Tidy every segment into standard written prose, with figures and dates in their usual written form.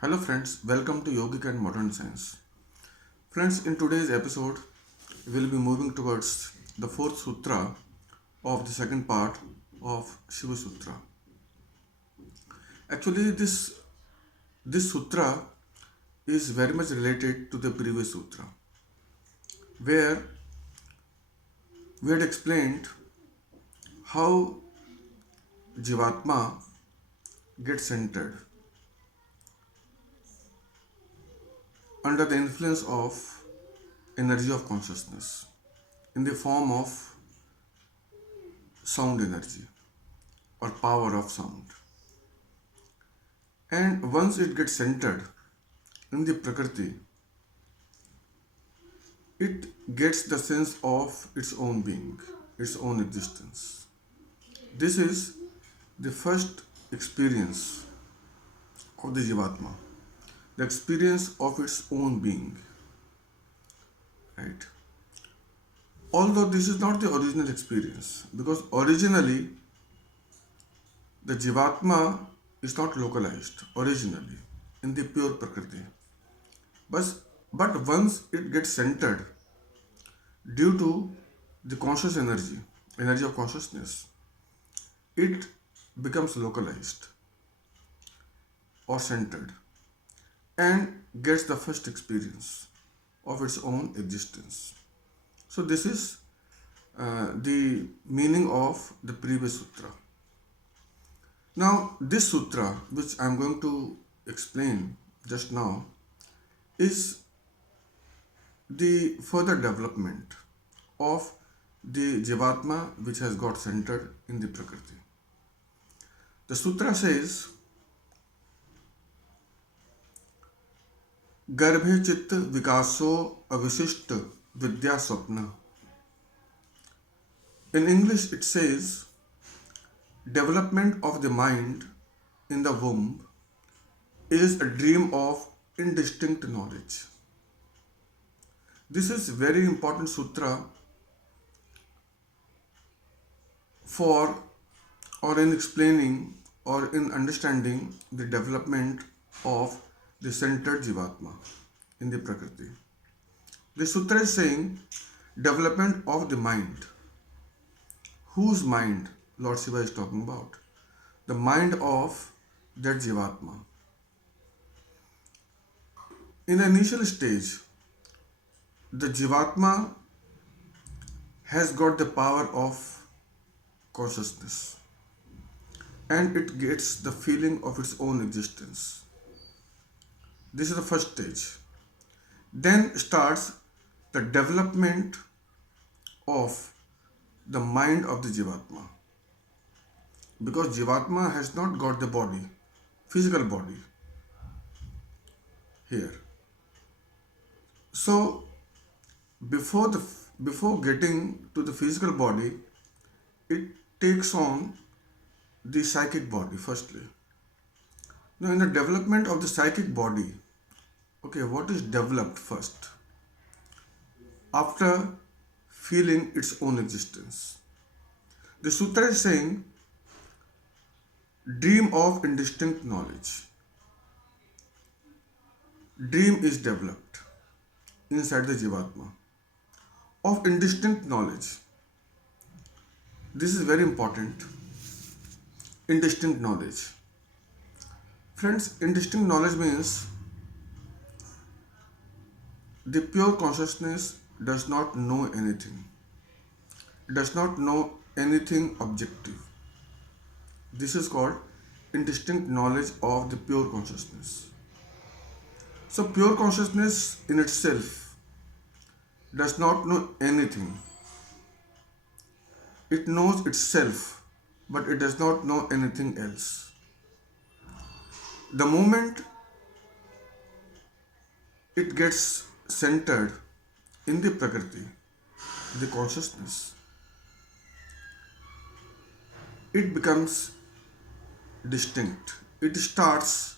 Hello friends, welcome to Yogic and Modern Science. Friends, in today's episode, we'll be moving towards the fourth sutra of the second part of Shiva Sutra. Actually, this sutra is very much related to the previous sutra, where we had explained how jeevatma gets centered under the influence of energy of consciousness in the form of sound energy or power of sound. And once it gets centered in the prakriti, it gets the sense of its own being, its own existence. This is the first experience of the jivatma, the experience of its own being, right? Although this is not the original experience, because originally the jivatma is not localized originally in the pure prakriti. But, but once it gets centered due to the conscious energy, energy of consciousness, it becomes localized or centered and gets the first experience of its own existence. So this is the meaning of the previous sutra. Now this sutra, which I am going to explain just now, is the further development of the jivatma which has got centered in the prakriti. The sutra says, गर्भे चित्त विकासो अविशिष्ट विद्या स्वप्न. In English it says, development of the mind in the womb is a dream of indistinct knowledge. This is very important sutra for or in explaining or in understanding the development of the centered jivatma in the prakriti. The sutra is saying development of the mind. Whose mind Lord Shiva is talking about? The mind of that jivatma. In the initial stage, the jivatma has got the power of consciousness and it gets the feeling of its own existence. This is the first stage. Then starts the development of the mind of the jivatma. Because jivatma has not got the body, physical body here. So before getting to the physical body, it takes on the psychic body firstly. Now in the development of the psychic body, okay, what is developed first? After feeling its own existence. The sutra is saying, dream of indistinct knowledge. Dream is developed inside the jivatma of indistinct knowledge. This is very important. Indistinct knowledge. Friends, indistinct knowledge means the pure consciousness does not know anything. It does not know anything objective. This is called indistinct knowledge of the pure consciousness. So pure consciousness in itself does not know anything. It knows itself, but it does not know anything else. The moment it gets centered in the prakriti, the consciousness, it becomes distinct. It starts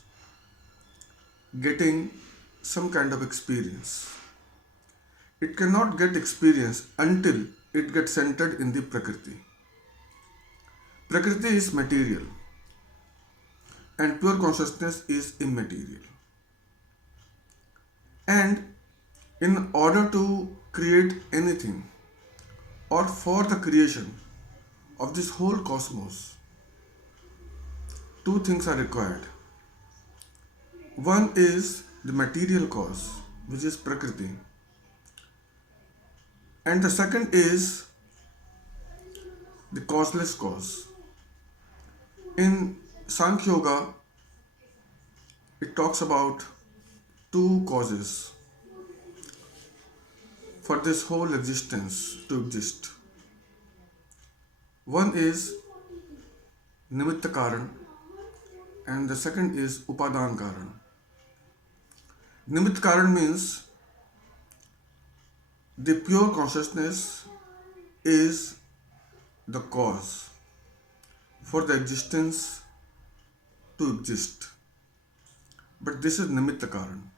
getting some kind of experience. It cannot get experience until it gets centered in the prakriti. Prakriti is material and pure consciousness is immaterial. And in order to create anything, or for the creation of this whole cosmos, two things are required. One is the material cause, which is prakriti, and the second is the causeless cause. In Sankhya Yoga, it talks about two causes for this whole existence to exist. One is nimitta karan and the second is upadan karan. Nimitta karan means the pure consciousness is the cause for the existence to exist. But this is nimitta karan.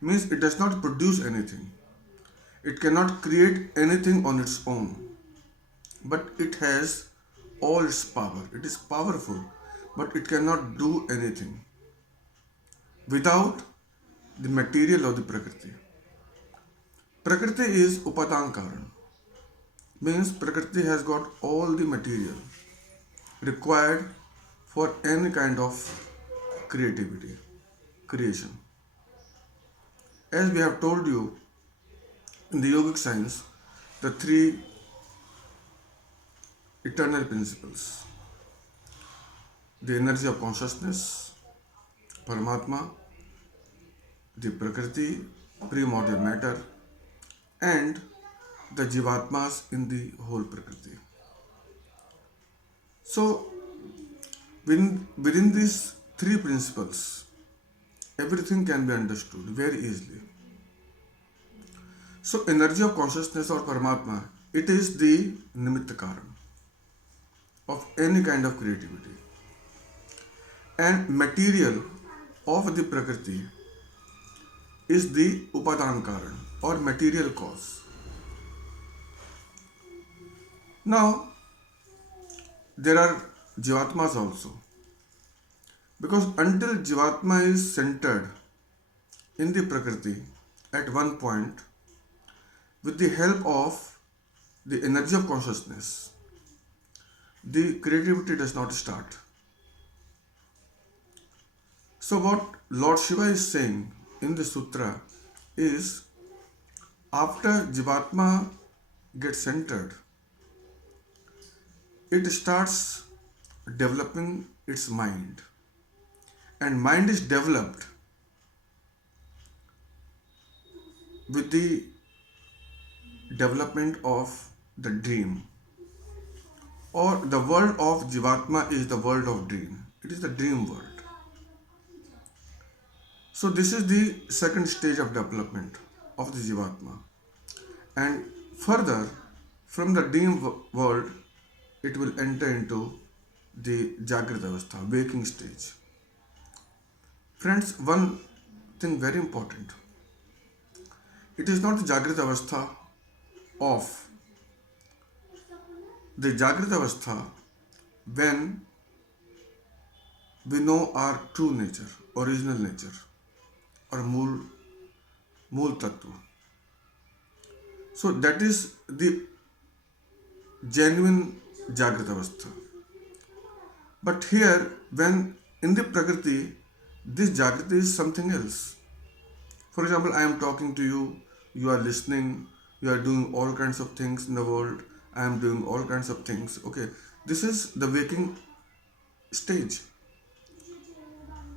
Means it does not produce anything. It cannot create anything on its own. But it has all its power. It is powerful, but it cannot do anything without the material of the prakriti. Prakriti is upadankaran, means prakriti has got all the material required for any kind of creativity, creation. As we have told you in the Yogic Science, the three eternal principles: the energy of consciousness, parmatma, the prakriti, primordial matter, and the jeevatmas in the whole prakriti. So, within these three principles, everything can be understood very easily. So, energy of consciousness or parmatma, it is the nimitta karan of any kind of creativity. And material of the prakriti is the upadan karan or material cause. Now, there are jeevatmas also, because until jeevatma is centered in the prakriti at one point, with the help of the energy of consciousness, the creativity does not start. So what Lord Shiva is saying in the sutra is, after jeevatma gets centered, it starts developing its mind, and mind is developed with the development of the dream, or the world of jeevatma is the world of dream. It is the dream world. So this is the second stage of development of the jeevatma, and further from the dream world it will enter into the jagrata avastha, waking stage. Friends, one thing very important: it is not the jagrata avastha of the jagrata avastha when we know our true nature, original nature, or mool tattva. So that is the genuine jagrata avastha. But here, when in the prakriti, this jagrata is something else. For example, I am talking to you, you are listening, you are doing all kinds of things in the world, I am doing all kinds of things. Okay, this is the waking stage,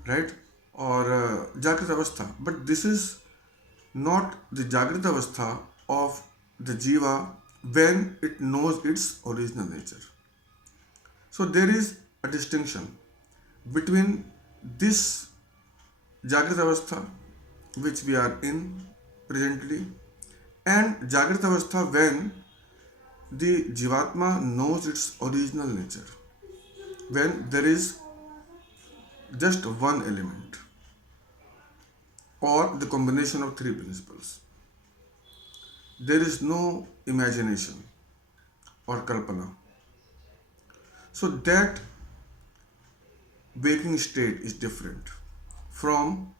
right? Or jagrata avastha. But this is not the jagrata avastha of the jiva when it knows its original nature. So there is a distinction between this jagrata avastha which we are in presently and jagrata avastha when the jivatma knows its original nature, when there is just one element or the combination of three principles. There is no imagination or kalpana. So that waking state is different from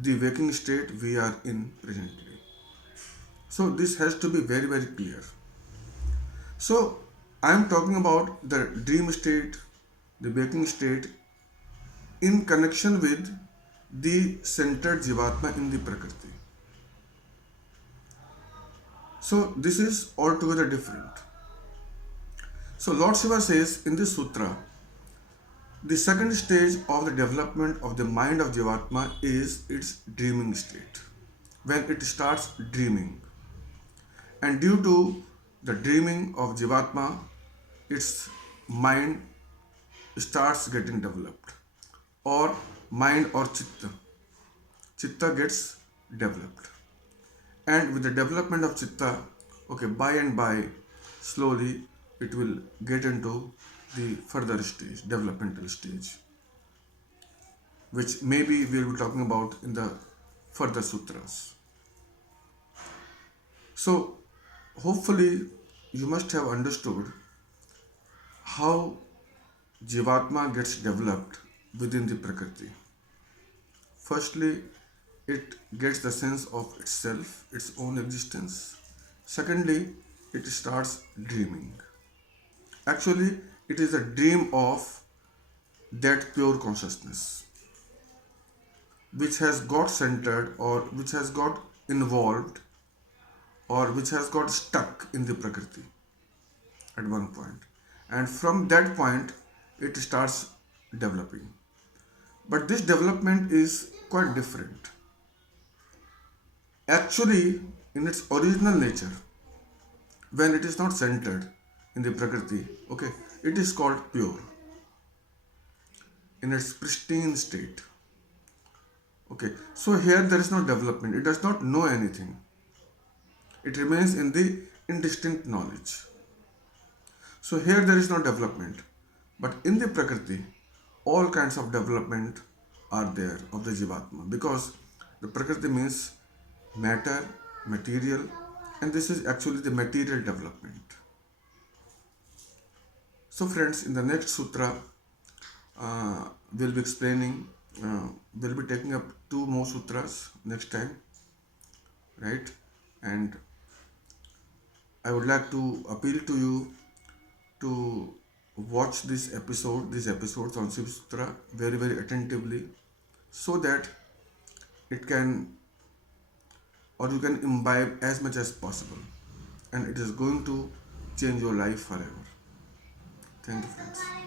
the waking state we are in presently. So this has to be very, very clear. So I am talking about the dream state, the waking state in connection with the centered Jivatma in the Prakriti. So this is altogether different. So Lord Shiva says in this sutra, the second stage of the development of the mind of Jivatma is its dreaming state, when it starts dreaming. And due to the dreaming of Jivatma, its mind starts getting developed, or mind or chitta gets developed. And with the development of chitta, okay, by and by, slowly it will get into the further stage, developmental stage, which maybe we'll be talking about in the further sutras. So hopefully you must have understood how Jivatma gets developed within the Prakriti. Firstly, it gets the sense of itself, its own existence. Secondly, it starts dreaming. Actually, it is a dream of that pure consciousness which has got centered, or which has got involved, or which has got stuck in the Prakriti at one point. And from that point, it starts developing. But this development is quite different. Actually, in its original nature, when it is not centered in the Prakriti, okay, it is called pure in its pristine state. Okay, so here there is no development, it does not know anything, it remains in the indistinct knowledge. So here there is no development, but in the Prakriti, all kinds of development are there of the Jivatma, because the Prakriti means matter, material, and this is actually the material development. So friends, in the next sutra, we'll be explaining, we'll be taking up two more sutras next time, right? And I would like to appeal to you to watch these episodes on Shiv Sutra very, very attentively, so that it can, or you can imbibe as much as possible, and it is going to change your life forever. Thank you, friends.